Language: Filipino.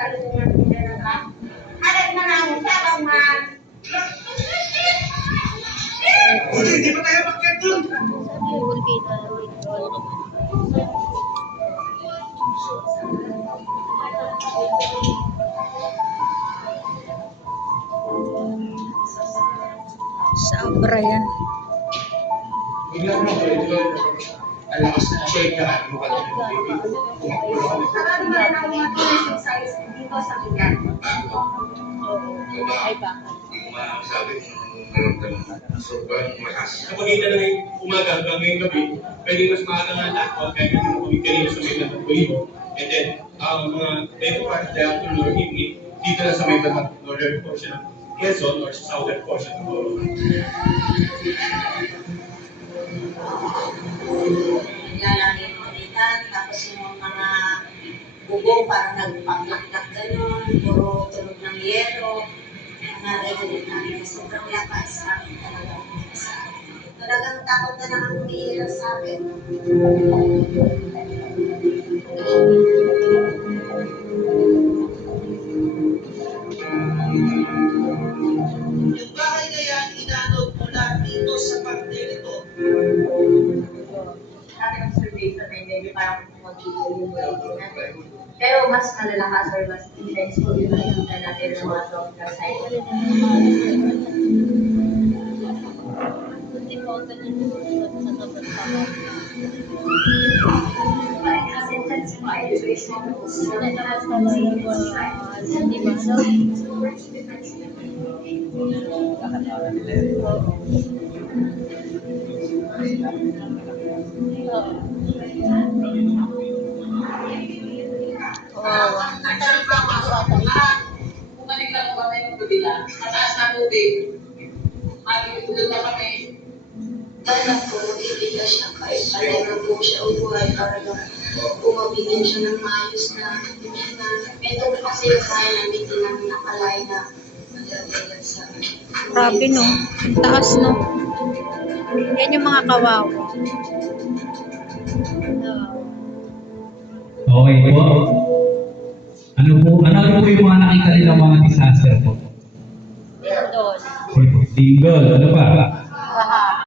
talungan nila na alam na lang sa man. Hindi pa tayo makyat dun. Sobra yan. Biglang mo, ang lakas na shake ka. Sarado na lang ang mga exercise dito sa kiyan. Ay, bakit? Sabi ko, sobrang malakas. Kapag hindi na lang umaga hanggang ngayong gabi, pwede mas maaga nga lakot, kaya ganun kami kanina sa may Nabulibo. And then, ang mga later part of the afternoon or evening, dito na sa may northern portion ng Quezon or sa southern portion ng Boroban. Nilalagay mo ulitan, tapos yung mga bubong parang nagpaplak-plak ganun, puro tunog ng yero. Narinig namin na sobrang lakas sa akin talaga. Talagang takot na lang ang umiiral sa akin. Yung bahay na yan, inanod mula dito sa parte nito. Dati ng survey sa medyo parang mag-iiral yung rating natin. Pero mas malalakas or mas intense po yung nakikita natin ng mga doctor side. Bumalik lang kami ng kabila. Mataas na tubig. Doon na kami. Kaya po, ibigay siya kahit alera po siya ubuhay para umabigyan siya ng maayos na ito kasi yung kaya namin tinang nakalay na nagagalit sa Grabe, no? Ang taas, no? Yan yung mga kawawa. Okay po. Ano po yung mga nakita nilang mga disaster po? Doon. Single, ano pa?